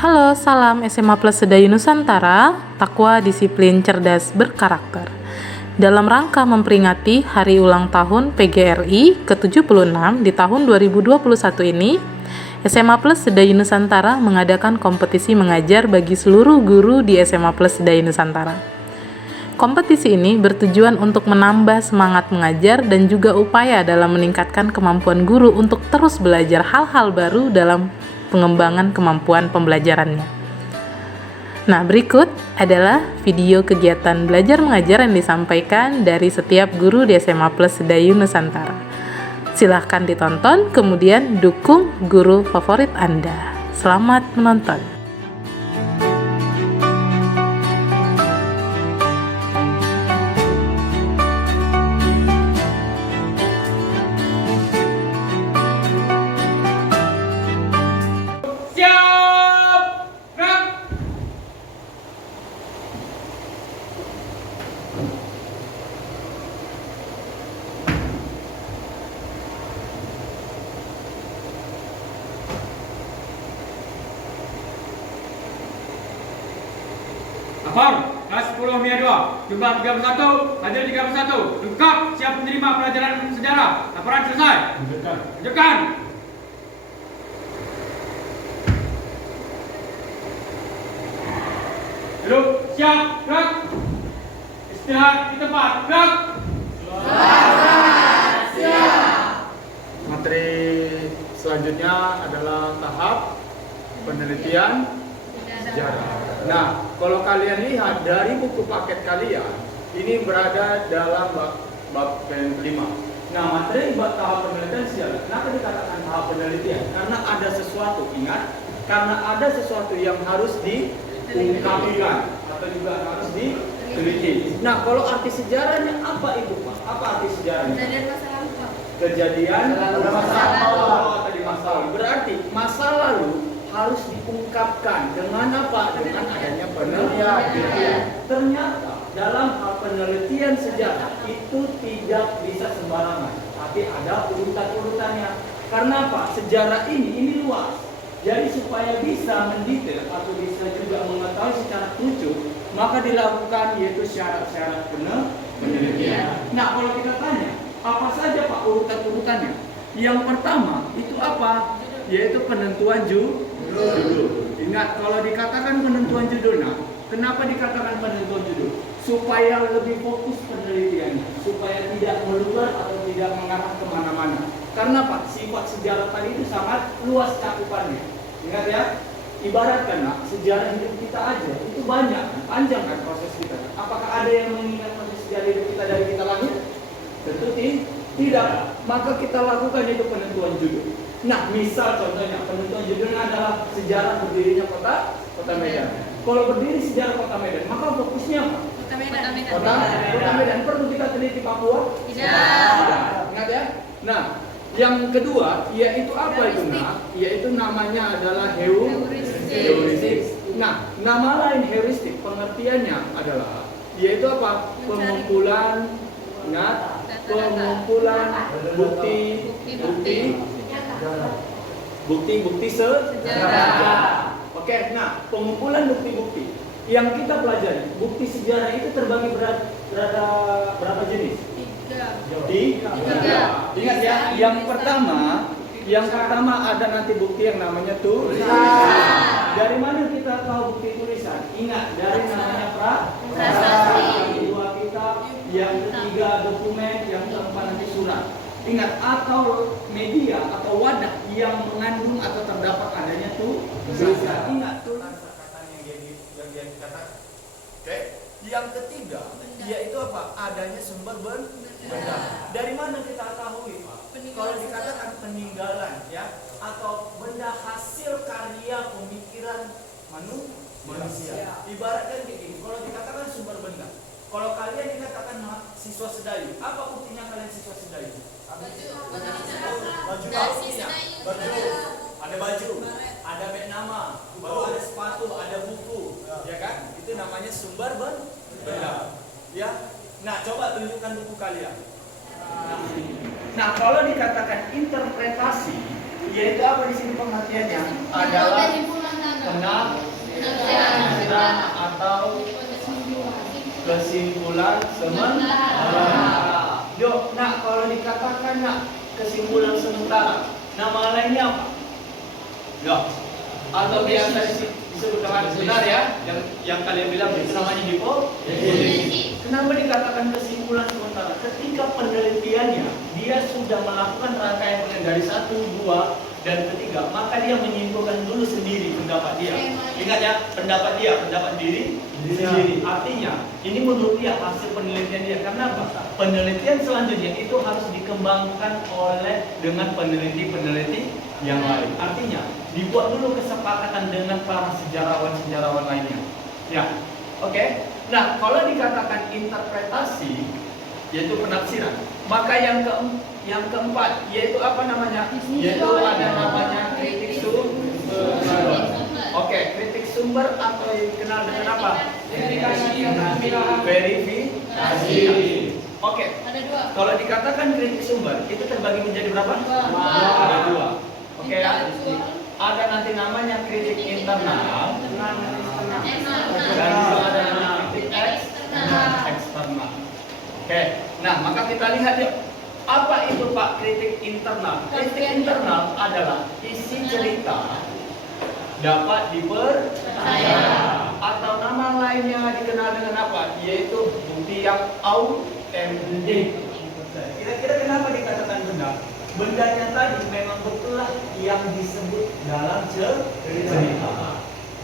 Halo, salam SMA Plus Sedayu Nusantara, takwa disiplin cerdas berkarakter. Dalam rangka memperingati Hari Ulang Tahun PGRI ke-76 di tahun 2021 ini, SMA Plus Sedayu Nusantara mengadakan kompetisi mengajar bagi seluruh guru di SMA Plus Sedayu Nusantara. Kompetisi ini bertujuan untuk menambah semangat mengajar dan juga upaya dalam meningkatkan kemampuan guru untuk terus belajar hal-hal baru dalam pengembangan kemampuan pembelajarannya. Nah, berikut adalah video kegiatan belajar mengajar yang disampaikan dari setiap guru di SMA Plus Sedayu Nusantara. Silahkan ditonton, kemudian dukung guru favorit Anda. Selamat menonton. Abang, kelas 10 MIA 2, jumlah 31, hadir 31, lengkap, siap menerima pelajaran sejarah. Laporan selesai. Lanjutkan. Duduk, siap, gerak. Istirahat di tempat, gerak. Materi selanjutnya adalah tahap penelitian sejarah. Nah, kalau kalian lihat dari buku paket kalian, ini berada dalam bab kelima. Nah, materi buat tahap penelitian sejarah. Kenapa dikatakan tahap penelitian? Karena ada sesuatu, ingat, karena ada sesuatu yang harus diungkapkan atau juga harus diteliti. Nah, kalau arti sejarahnya apa itu, Pak? Apa arti sejarahnya? Kejadian masa lalu, Pak. Kejadian masa lalu tadi masa lalu. Berarti masa lalu harus diungkapkan dengan apa? Dengan adanya penelitian. Ternyata dalam hal penelitian sejarah itu tidak bisa sembarangan, tapi ada urutan-urutannya. Karena apa? Sejarah ini luas. Jadi supaya bisa mendetail atau bisa juga mengetahui secara terucuk, maka dilakukan yaitu syarat-syarat penelitian. Nah, kalau kita tanya, apa saja Pak urutan-urutannya? Yang pertama itu apa? Yaitu penentuan judul. Ingat, kalau dikatakan penentuan judul, nah, kenapa dikatakan penentuan judul? Supaya lebih fokus penelitiannya, supaya tidak meluber atau tidak mengarah kemana-mana. Karena Pak, sifat sejarah tadi itu sangat luas cakupannya. Ingat ya, ibaratkan nak, sejarah hidup kita aja itu banyak, panjang kan proses kita. Apakah ada yang mengingat proses sejarah hidup kita dari kita lahir? Tentu tidak. Maka kita lakukan itu penentuan judul. Nah, misal contohnya penentuan judulnya adalah sejarah berdirinya kota Medan. Kalau berdiri sejarah kota Medan, maka fokusnya apa? Kota Medan. Kota Medan. Perlu kita teliti Papua? Tidak. Ingat ya. Nah, yang kedua yaitu apa itu nak? Yaitu namanya adalah heuristik. Nah, nama lain heuristik pengertiannya adalah yaitu apa? Pengumpulan, ingat, pengumpulan bukti sejarah. Oke, nah pengumpulan bukti-bukti yang kita pelajari, bukti sejarah itu terbagi berapa jenis? Tiga. Ingat ya, yang pertama ada nanti bukti yang namanya tulisan. Dari mana kita tahu bukti tulisan? Ingat, dari namanya prasasti. Dua kitab, yang ketiga dokumen, yang keempat nanti surat. Ingat, atau media atau wadah yang mengandung atau terdapat adanya tulisan. Ingat tulisan yang dia dikatakan. Oke. Yang ketiga yaitu apa? Adanya sumber benda. Dari mana kita ketahui, Pak? Kalau dikatakan peninggalan ya atau benda hasil karya pemikiran manusia. Ibaratkan kayak gini, kalau dikatakan sumber benda. Kalau kalian dikatakan siswa Sedayu, apa buktinya kalian siswa Sedayu? Baju buktinya. Ada baju, ada beg nama, baru ada sepatu, ada buku, ya kan? Itu namanya sumber benda. Ya. Nah, coba tunjukkan buku kalian. Nah, kalau dikatakan interpretasi, yaitu apa di sini pengertiannya? Adalah penafsiran atau kesimpulan sementara. Yuk, nak kalau dikatakan nak kesimpulan sementara, nama lainnya apa? Yuk, atau biasa disebut dengan benar ya, yang kalian bilang itu namanya hipotesis. Kenapa dikatakan kesimpulan sementara? Ketika penelitiannya dia sudah melakukan rangkaian penelitian dari 1, 2, dan ketiga, maka dia menyimpulkan dulu sendiri pendapat dia. Ingat ya, pendapat diri sendiri. Artinya, ini menurut dia hasil penelitian dia. Karena apa? Penelitian selanjutnya itu harus dikembangkan oleh dengan peneliti-peneliti yang lain. Artinya, dibuat dulu kesepakatan dengan para sejarawan-sejarawan lainnya. Ya, oke. Nah, kalau dikatakan interpretasi, yaitu penafsiran, maka yang keempat yaitu apa namanya? Yaitu ada namanya kritik sumber. Oke, kritik sumber atau dikenal dengan apa? Verifikasi. Oke. Ada 2. Kalau dikatakan kritik sumber itu terbagi menjadi berapa? Ada 2. Oke ya. Ada nanti namanya kritik internal dan juga ada namanya kritik eksternal. Oke. Nah, maka kita lihat yuk. Apa itu Pak kritik internal? Kritik internal adalah isi cerita dapat dipercaya atau nama lainnya dikenal dengan apa? Yaitu bukti yang autentik. Kira-kira kenapa dikatakan benar? Bendanya tadi memang betullah yang disebut dalam cerita.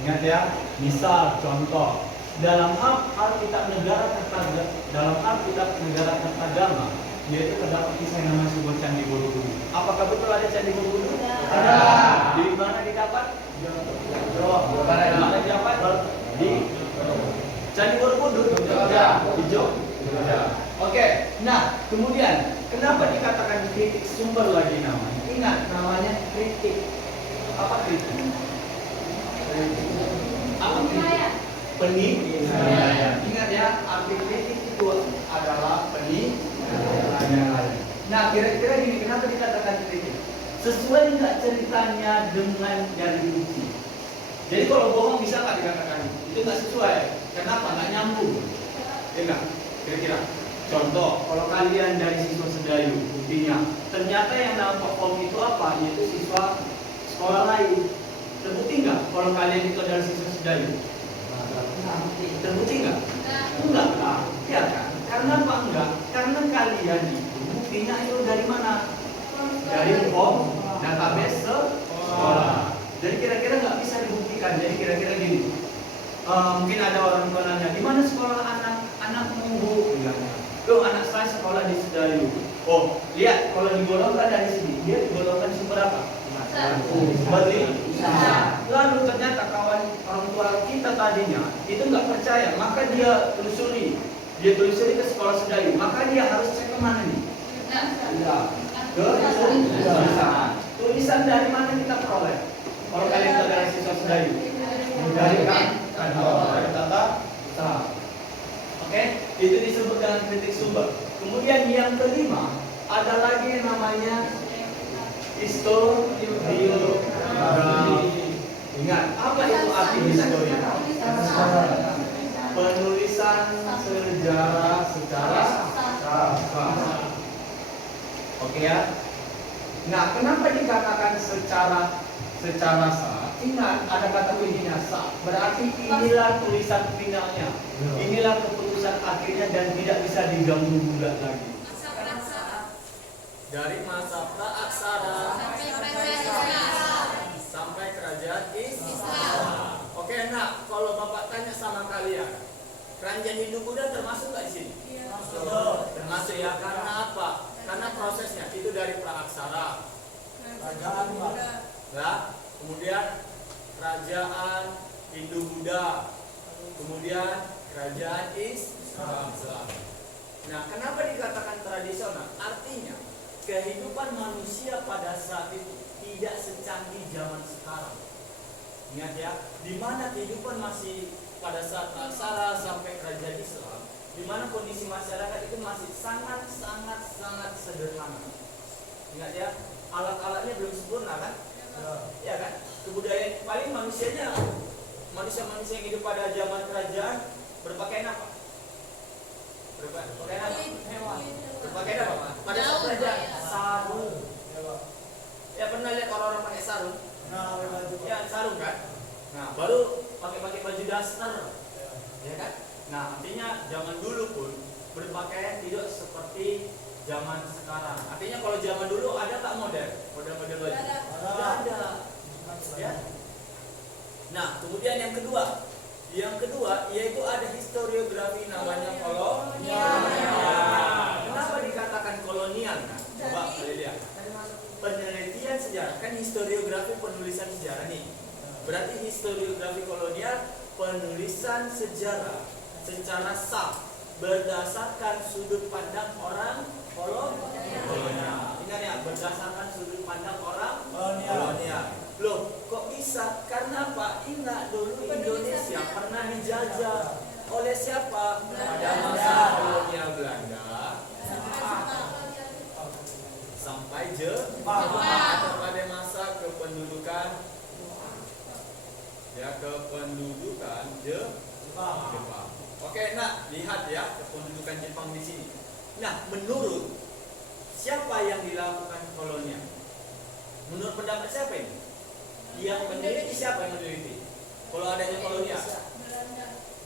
Ingat ya, misal contoh dalam Alkitab Negara Kertagama, yaitu terdapat kisah yang namanya sebuah candi Borobudur. Apakah betul ada candi Borobudur? Ada. Di mana didapat? Di mana didapat? Di Candi Borobudur. Di Jogja. Oke. Nah, kemudian kenapa dikatakan kritik sumber lagi namanya? Ingat namanya kritik. Apa kritik? Apa kritik? Penilaian. Ingat ya, arti kritik itu adalah penilaian. Nah, kira-kira gini, kenapa dikatakan kritik? Sesuai nggak ceritanya dengan dari bukti? Jadi kalau bohong bisa nggak dikatakan? Itu nggak sesuai. Kenapa? Nggak nyambung. Enggak. Kira-kira. Contoh, kalau kalian dari siswa Sedayu, buktinya ternyata yang dalam perform itu apa? Yaitu siswa sekolah lain. Terbukti nggak? Kalau kalian itu adalah siswa Sedayu? Terbukti nggak? Enggak lah. Ya kan? Karena apa enggak? Karena kalian itu buktinya itu dari mana? Dari form database sekolah. Jadi kira-kira nggak bisa dibuktikan. Jadi kira-kira gini. Mungkin ada orang tua nanya, di mana sekolah anakmu Bu? Loh, anak saya sekolah di Sedayu. Oh, lihat kalau digolongkan dari sini, dia digolongkan sumber apa? Lalu ternyata kawan orang tua kita tadinya itu nggak percaya, maka dia telusuri ke sekolah Sedayu, maka dia harus cek kemana nih? Ke tulisan dari mana kita peroleh? Kalau kalian itu adalah siswa Sedayu, dari kantor tata usaha. Oke, itu disebut dengan kritik sumber. Kemudian yang kelima ada lagi yang namanya historiografi. Ingat, apa itu arti historiografi? Penulisan sejarah secara sah. Oke ya. Nah, kenapa dikatakan secara sah? Ingat, ada kata kuncinya sah. Berarti inilah tulisan finalnya. Inilah keputusan akhirnya dan tidak bisa diganggu gugat lagi. Dari masa praaksara sampai kerajaan Islam. Oke, nah, kalau Bapak tanya sama kalian, kerajaan Hindu-Buddha termasuk nggak di sini? Termasuk ya, karena apa? Karena prosesnya itu dari praaksara, kerajaan ya, kemudian kerajaan Hindu-Buddha, kemudian kerajaan Islam. Nah, kenapa dikatakan tradisional? Artinya kehidupan manusia pada saat itu tidak secanggih zaman sekarang. Ingat ya, di mana kehidupan masih pada saat praaksara sampai kerajaan Islam, di mana kondisi masyarakat itu masih sangat sederhana. Ingat ya, alat-alatnya belum sempurna kan? Ya kan? kebudayaan paling manusia yang hidup pada zaman kerajaan berpakaian apa? Berpakaian apa? Berpakaian apa? Pada saat kerajaan sarung. Ya pernah lihat orang-orang pakai sarung? Ya sarung kan? Nah baru pakai baju daster, ya kan? Nah artinya zaman dulu pun berpakaian tidak seperti zaman sekarang. Artinya kalau zaman dulu ada tak model baju? Tidak ada. Ya. Nah kemudian yang kedua yaitu ada historiografi namanya kolonial. Kenapa dikatakan kolonial? Nah, coba kalian lihat. Penelitian sejarah kan historiografi penulisan sejarah nih. Berarti historiografi kolonial penulisan sejarah secara sah berdasarkan sudut pandang orang kolonial. Ingat ya, berdasarkan sudut pandang orang kolonial. Loh, kok bisa? Karena apa? Ingat dulu Indonesia pernah dijajah oleh siapa? Pada masa kolonial Belanda sampai Jepang atau pada masa kependudukan Jepang. Oke, nah lihat ya kependudukan Jepang di sini. Nah, menurut siapa yang dilakukan kolonial? Menurut pendapat siapa ini? Yang meneliti siapa yang meneliti? Kalau adanya kolonial?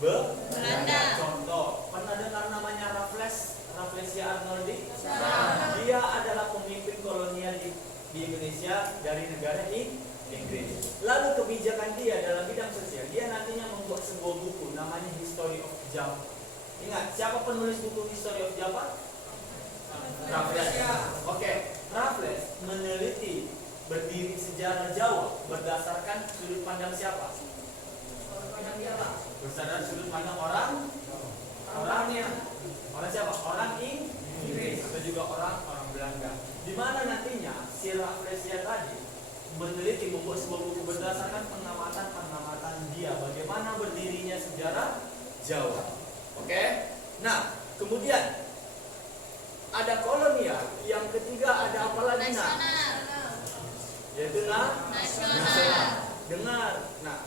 Belanda. Contoh, pernah dengar namanya Rafflesia Arnoldi? Dia adalah pemimpin kolonial di Indonesia dari negara Inggris. Lalu kebijakan dia dalam bidang sosial, dia nantinya membuat sebuah buku namanya History of Java. Ingat, siapa penulis buku History of Java? Raffles. Oke, Raffles meneliti berdiri sejarah Jawa berdasarkan sudut pandang siapa? Berdasarkan sudut pandang orangnya. Orang siapa? Orang Inggris atau juga orang Belanda. Di mana nantinya si Rafflesia tadi meneliti membuat sebuah buku berdasarkan pengamatan dia bagaimana berdirinya sejarah Jawa. Oke? Nah, kemudian ada kolonial, yang ketiga ada apa lagi? Yaitu nasional. Dengar. Nah,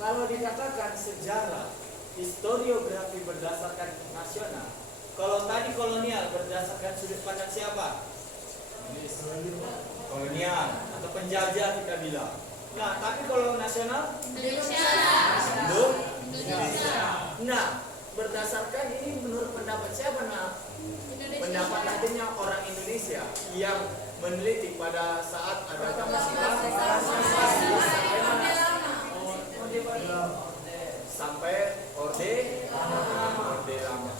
kalau dikatakan sejarah historiografi berdasarkan nasional, kalau tadi kolonial berdasarkan sudut pandang siapa? Kolonial atau penjajah kita bilang. Nah, tapi kalau nasional? Indonesia. Nah, berdasarkan ini menurut pendapat siapa? Nah, pendapat nantinya orang Indonesia yang meneliti pada saat ada sampai Orde Lama.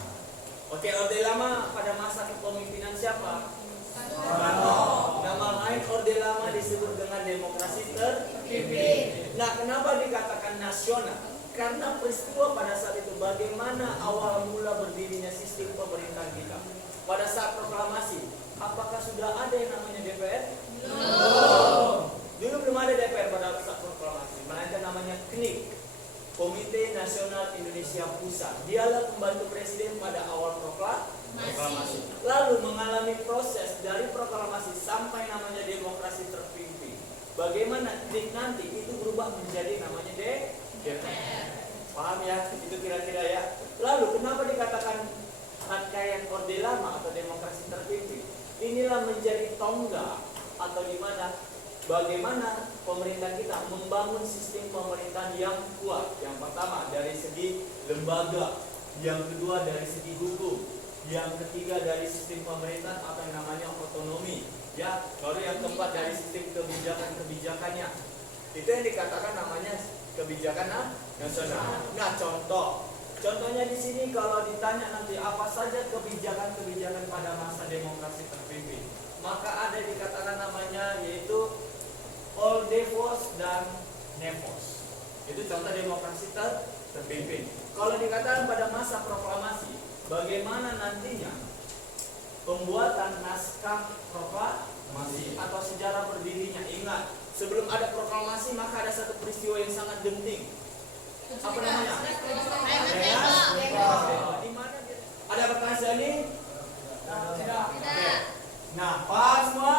Oke, Orde Lama pada masa kepemimpinan siapa? Nama lain Orde Lama disebut dengan demokrasi terpimpin. Nah, kenapa dikatakan nasional? Karena peristiwa pada saat itu bagaimana awal mula berdirinya sistem pemerintahan kita. Pada saat proklamasi, apakah sudah ada yang namanya DPR? Belum. Dulu belum ada DPR pada saat proklamasi, melainkan namanya KNIP, Komite Nasional Indonesia Pusat. Dialah pembantu presiden pada awal proklamasi. Lalu mengalami proses dari proklamasi sampai namanya demokrasi terpimpin. Bagaimana KNIP nanti itu berubah menjadi namanya DPR. Paham ya? Itu kira-kira ya. Lalu kenapa dikatakan rangkaian Orde Lama atau demokrasi terpimpin? Inilah menjadi tonggak atau dimana bagaimana pemerintah kita membangun sistem pemerintahan yang kuat. Yang pertama dari segi lembaga, yang kedua dari segi hukum, yang ketiga dari sistem pemerintahan atau yang namanya otonomi, ya, baru yang keempat dari sistem kebijakannya. Itu yang dikatakan namanya kebijakan nasional. Nah, contohnya di sini kalau ditanya nanti apa saja kebijakan-kebijakan pada masa demokrasi terpimpin, maka ada dikatakan namanya yaitu Oldevos dan Nepos. Itu contoh demokrasi terpimpin. Kalau dikatakan pada masa proklamasi, bagaimana nantinya pembuatan naskah proklamasi atau sejarah berdirinya. Ingat, sebelum ada proklamasi maka ada satu peristiwa yang sangat genting. Apa namanya? Di mana? Ada pertanyaan ini? Tidak. Nah, paham semua?